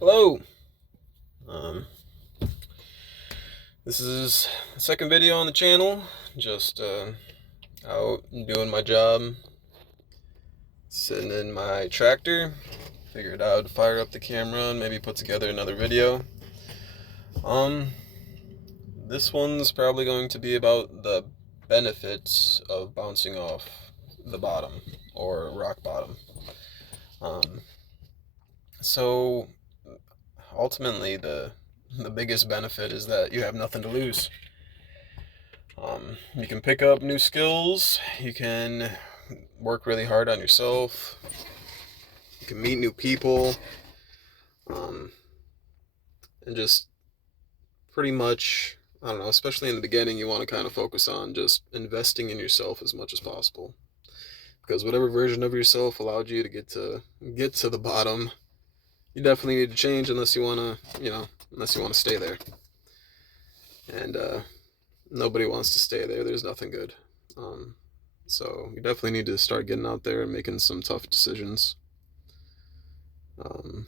Hello. Um, this is the second video on the channel. Just out doing my job, sitting in my tractor. Figured out to fire up the camera and maybe put together another video. Um, this one's probably going to be about the benefits of bouncing off the bottom or rock bottom. Um, so ultimately, the biggest benefit is that you have nothing to lose. You can pick up new skills, you can work really hard on yourself, you can meet new people, um, and just pretty much, I don't know, especially in the beginning, you want to kind of focus on just investing in yourself as much as possible. Because whatever version of yourself allowed you to get to the bottom, you definitely need to change unless you want to, unless you want to stay there. And nobody wants to stay there. There's nothing good. Um, so you definitely need to start getting out there and making some tough decisions. Um,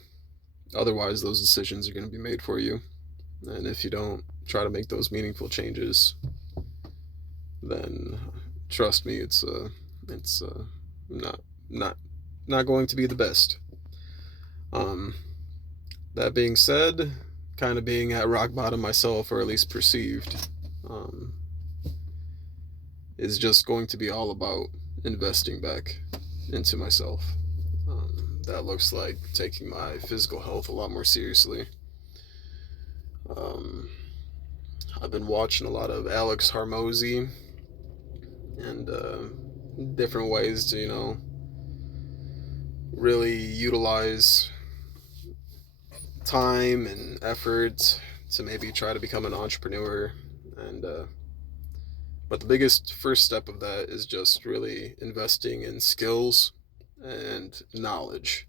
Otherwise, those decisions are going to be made for you. And if you don't try to make those meaningful changes, then trust me, it's not not not going to be the best. Um, that being said, kind of being at rock bottom myself, or at least perceived, um, is just going to be all about investing back into myself. That looks like taking my physical health a lot more seriously. Um, I've been watching a lot of Alex Hormozy and different ways to, really utilize time and effort to maybe try to become an entrepreneur. And but the biggest first step of that is just really investing in skills and knowledge.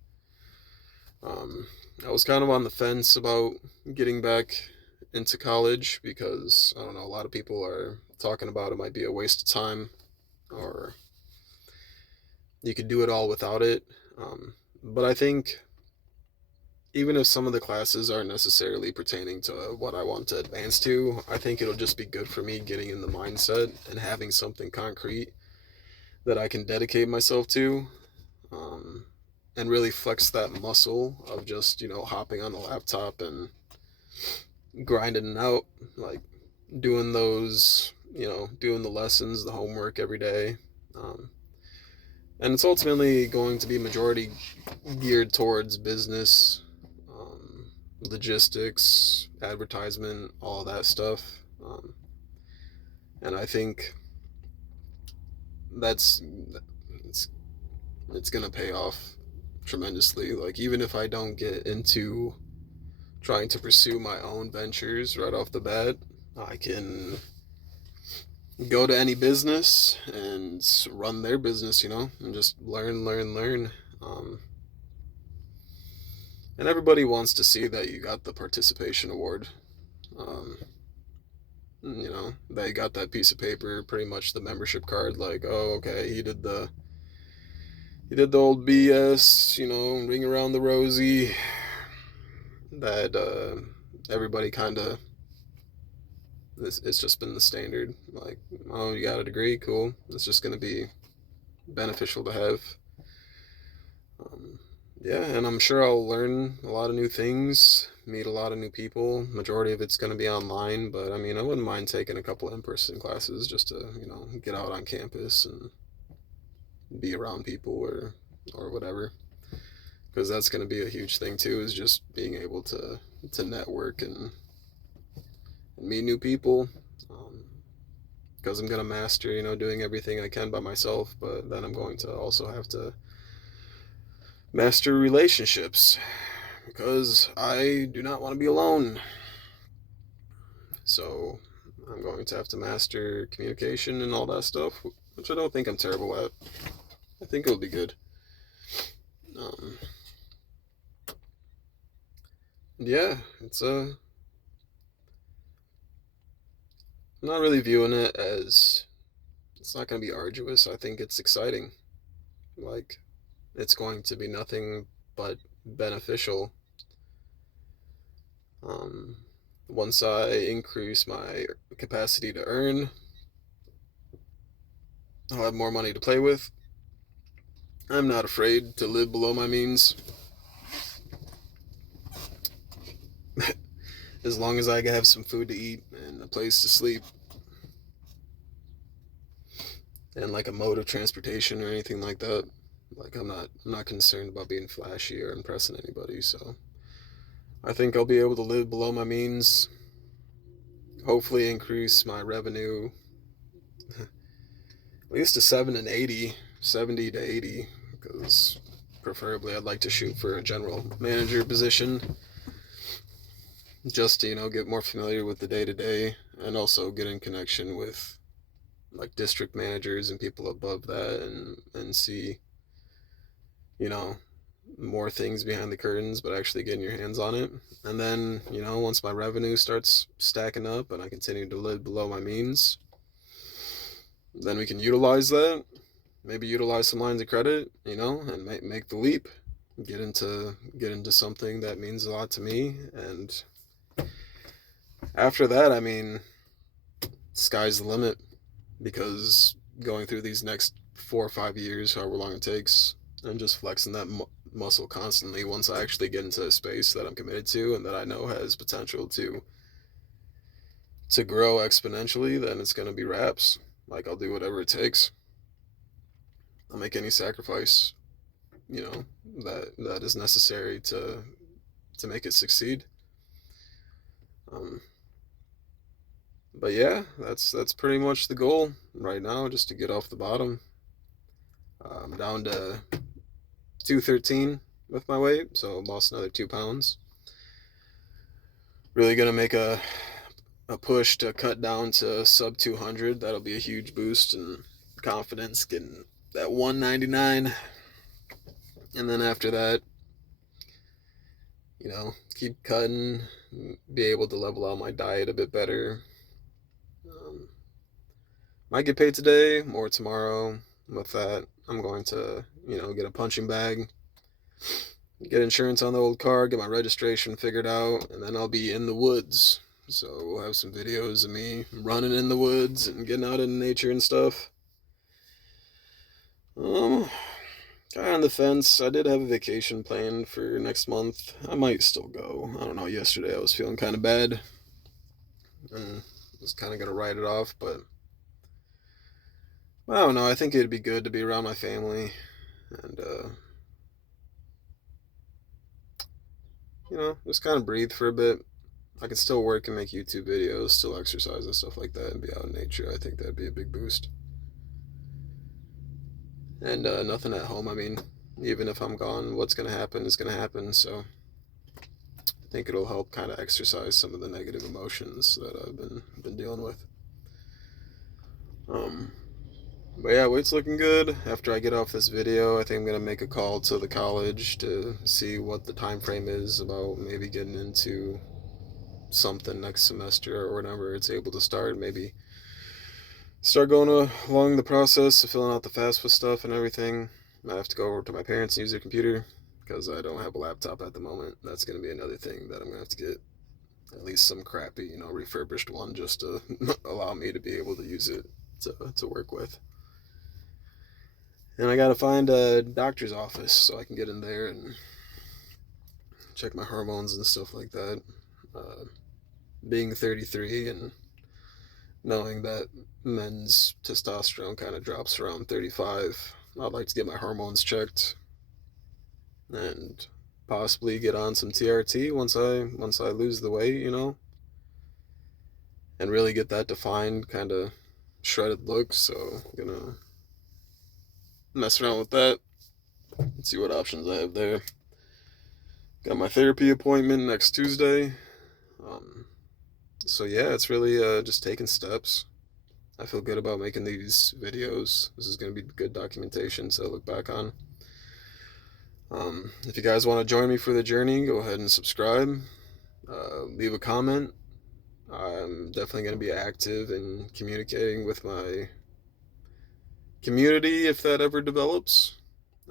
Um, I was kind of on the fence about getting back into college because I don't know, a lot of people are talking about it might be a waste of time or you could do it all without it. But I think even if some of the classes aren't necessarily pertaining to what I want to advance to, I think it'll just be good for me getting in the mindset and having something concrete that I can dedicate myself to, um, and really flex that muscle of just, hopping on the laptop and grinding it out, like doing those, doing the lessons, the homework every day. Um, and it's ultimately going to be majority geared towards business, logistics, advertisement, all that stuff. And I think that's it's it's gonna pay off tremendously. Like even if I don't get into trying to pursue my own ventures right off the bat, I can go to any business and run their business, and just learn, learn, learn. Um, and everybody wants to see that you got the participation award. Um, that you got that piece of paper, pretty much the membership card. Like, oh, okay, he did the old BS, ring around the rosy. That everybody kind of it's just been the standard. Like, oh, you got a degree, cool. It's just gonna be beneficial to have. Um, yeah, and I'm sure I'll learn a lot of new things, meet a lot of new people. Majority of it's going to be online, but I mean, I wouldn't mind taking a couple in-person classes just to, get out on campus and be around people or whatever. Because that's going to be a huge thing too, is just being able to network and meet new people. Because I'm going to master, doing everything I can by myself, but then I'm going to also have to master relationships because I do not want to be alone. So I'm going to have to master communication and all that stuff, which I don't think I'm terrible at. I think it'll be good. Um, yeah, I'm not really viewing it as it's not going to be arduous. I think it's exciting. Like, it's going to be nothing but beneficial Um, Once I increase my capacity to earn, I'll have more money to play with. I'm not afraid to live below my means as long as I have some food to eat and a place to sleep and like a mode of transportation or anything like that. Like I'm not concerned about being flashy or impressing anybody, so I think I'll be able to live below my means, hopefully increase my revenue at least to 70 to 80, because preferably I'd like to shoot for a general manager position just to, get more familiar with the day to day and also get in connection with like district managers and people above that and see, you know, more things behind the curtains, but actually getting your hands on it. And then, once my revenue starts stacking up and I continue to live below my means, then we can utilize that. Maybe utilize some lines of credit, and make the leap. Get into something that means a lot to me. And after that, I mean, sky's the limit, because going through these next 4 or 5 years, however long it takes, and just flexing that muscle constantly, once I actually get into a space that I'm committed to and that I know has potential to grow exponentially, then it's going to be raps. Like, I'll do whatever it takes. I'll make any sacrifice, that is necessary to make it succeed. Um, but yeah, that's pretty much the goal right now, just to get off the bottom. I'm down to 213 with my weight, so I lost another 2 pounds. Really gonna make a push to cut down to sub 200. That'll be a huge boost in confidence, getting that 199. And then after that, keep cutting, be able to level out my diet a bit better. Might get paid today, more tomorrow. With that, I'm going to, get a punching bag, get insurance on the old car, get my registration figured out, and then I'll be in the woods. So we'll have some videos of me running in the woods and getting out in nature and stuff. Kind of on the fence. I did have a vacation planned for next month. I might still go. I don't know. Yesterday I was feeling kind of bad and was kind of gonna write it off, but I don't know. I think it'd be good to be around my family and just kind of breathe for a bit. I could still work and make YouTube videos, still exercise and stuff like that, and be out in nature. I think that'd be a big boost. And nothing at home. I mean, even if I'm gone, what's gonna happen is gonna happen. So I think it'll help kind of exercise some of the negative emotions that I've been dealing with. But yeah, weight's looking good. After I get off this video, I think I'm gonna make a call to the college to see what the time frame is about maybe getting into something next semester or whenever it's able to start. Maybe start going along the process of filling out the FAFSA stuff and everything. I have to go over to my parents and use their computer because I don't have a laptop at the moment. That's going to be another thing that I'm going to have to get at least some crappy, refurbished one, just to allow me to be able to use it to work with. And I got to find a doctor's office so I can get in there and check my hormones and stuff like that. Being 33 and knowing that men's testosterone kind of drops around 35, I'd like to get my hormones checked and possibly get on some TRT once I lose the weight, and really get that defined kind of shredded look. So I'm gonna mess around with that and see what options I have there. Got my therapy appointment next Tuesday. So yeah, it's really just taking steps. I feel good about making these videos. This is going to be good documentation to look back on. If you guys want to join me for the journey, go ahead and subscribe. Leave a comment. I'm definitely going to be active in communicating with my community if that ever develops.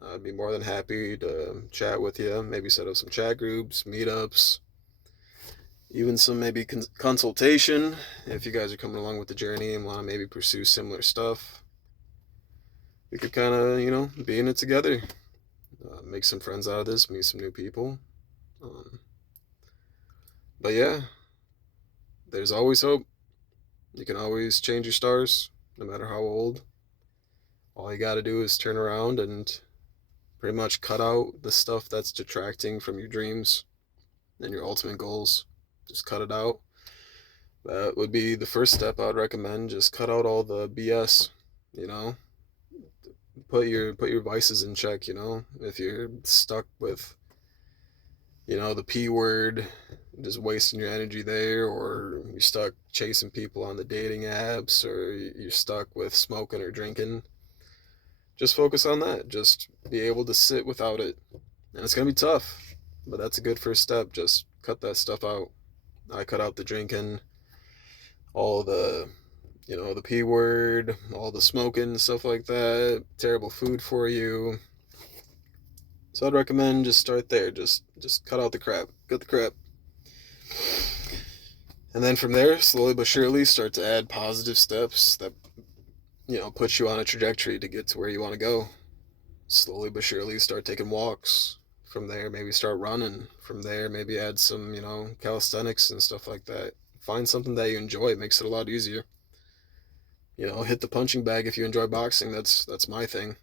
I'd be more than happy to chat with you, maybe set up some chat groups, meetups, even some maybe consultation if you guys are coming along with the journey and want to maybe pursue similar stuff. We could kind of, be in it together, make some friends out of this, meet some new people. Um, but yeah, there's always hope. You can always change your stars, no matter how old. All you got to do is turn around and pretty much cut out the stuff that's detracting from your dreams and your ultimate goals. Just cut it out. That would be the first step I'd recommend. Just cut out all the BS, you know. Put your vices in check, If you're stuck with, the P word, just wasting your energy there, or you're stuck chasing people on the dating apps, or you're stuck with smoking or drinking, just focus on that. Just be able to sit without it. And it's going to be tough, but that's a good first step. Just cut that stuff out. I cut out the drinking, all the, the P word, all the smoking, stuff like that. Terrible food for you. So I'd recommend just start there. Just cut out the crap. Cut the crap. And then from there, slowly but surely, start to add positive steps that, put you on a trajectory to get to where you want to go. Slowly but surely, start taking walks. From there, maybe start running. From there, maybe add some, calisthenics and stuff like that. Find something that you enjoy. It makes it a lot easier. Hit the punching bag if you enjoy boxing. That's my thing.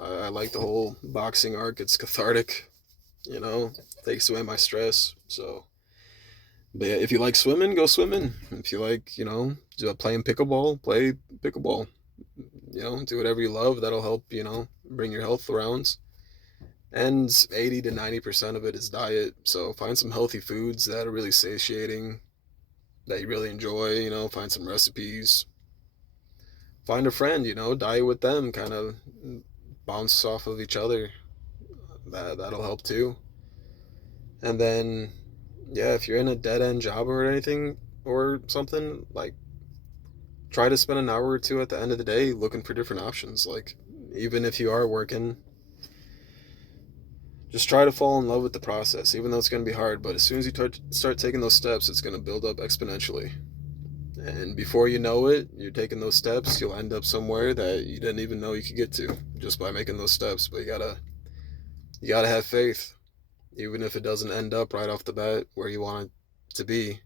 I like the whole boxing arc. It's cathartic. Takes away my stress. So, but yeah, if you like swimming, go swimming. If you like, playing pickleball, play pickleball. Do whatever you love. That'll help, bring your health around. And 80 to 90% of it is diet. So find some healthy foods that are really satiating, that you really enjoy, find some recipes. Find a friend, diet with them, kind of bounce off of each other. That'll help too. And then, yeah, if you're in a dead end job or anything or something, like, try to spend an hour or two at the end of the day looking for different options. Like, even if you are working, just try to fall in love with the process, even though it's going to be hard. But as soon as you start taking those steps, it's going to build up exponentially. And before you know it, you're taking those steps, you'll end up somewhere that you didn't even know you could get to just by making those steps. But you gotta have faith, even if it doesn't end up right off the bat where you want it to be.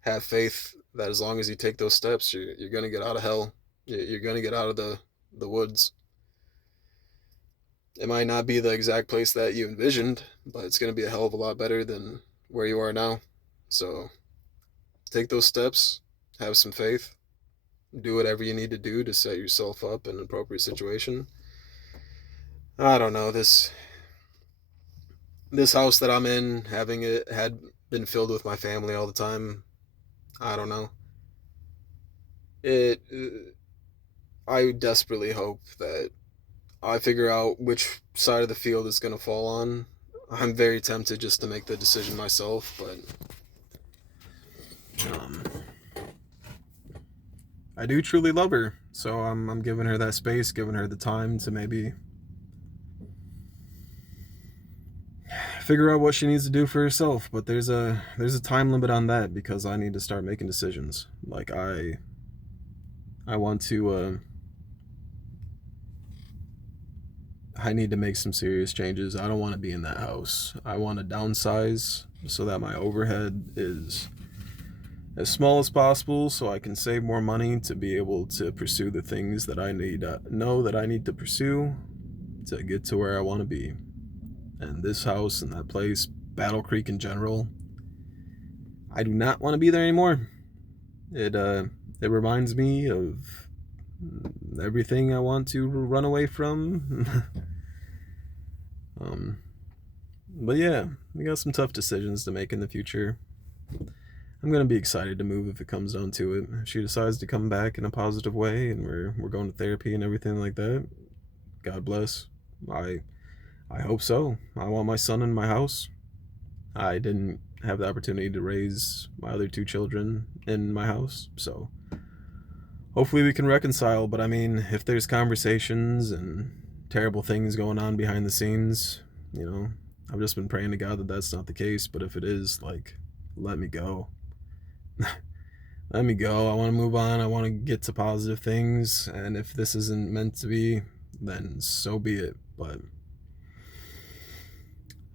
Have faith that as long as you take those steps, you're gonna get out of hell. You're gonna get out of the woods. It might not be the exact place that you envisioned, but it's gonna be a hell of a lot better than where you are now. So take those steps, have some faith, do whatever you need to do to set yourself up in an appropriate situation. I don't know, this house that I'm in, having it had been filled with my family all the time. I don't know. It I desperately hope that I figure out which side of the field it's going to fall on. I'm very tempted just to make the decision myself, but um, I do truly love her, so I'm giving her that space, giving her the time to maybe figure out what she needs to do for herself. But there's a time limit on that because I need to start making decisions. Like I want to I need to make some serious changes. I don't want to be in that house. I want to downsize so that my overhead is as small as possible so I can save more money to be able to pursue the things that I know that I need to pursue to get to where I want to be. And this house and that place, Battle Creek in general, I do not want to be there anymore. It reminds me of everything I want to run away from. But yeah, we got some tough decisions to make in the future. I'm gonna be excited to move if it comes down to it. If she decides to come back in a positive way and we're going to therapy and everything like that, God bless. I hope so. I want my son in my house. I didn't have the opportunity to raise my other two children in my house, so hopefully we can reconcile. But I mean, if there's conversations and terrible things going on behind the scenes, I've just been praying to God that that's not the case. But if it is, like, let me go. Let me go. I want to move on. I want to get to positive things. And if this isn't meant to be, then so be it. But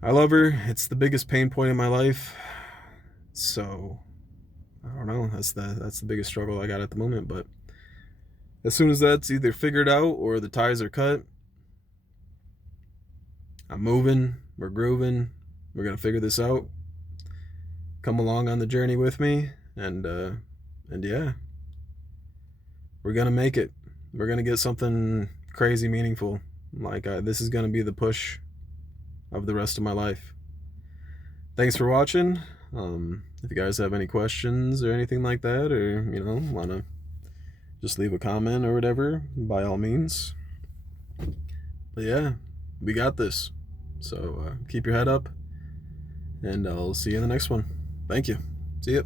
I love her. It's the biggest pain point in my life. So I don't know. That's the biggest struggle I got at the moment. But as soon as that's either figured out or the ties are cut, I'm moving. We're grooving. We're gonna figure this out. Come along on the journey with me, and yeah, we're gonna make it. We're gonna get something crazy meaningful. Like this is gonna be the push of the rest of my life. Thanks for watching. If you guys have any questions or anything like that, or wanna just leave a comment or whatever, by all means. But yeah, we got this. So keep your head up, and I'll see you in the next one. Thank you. See ya.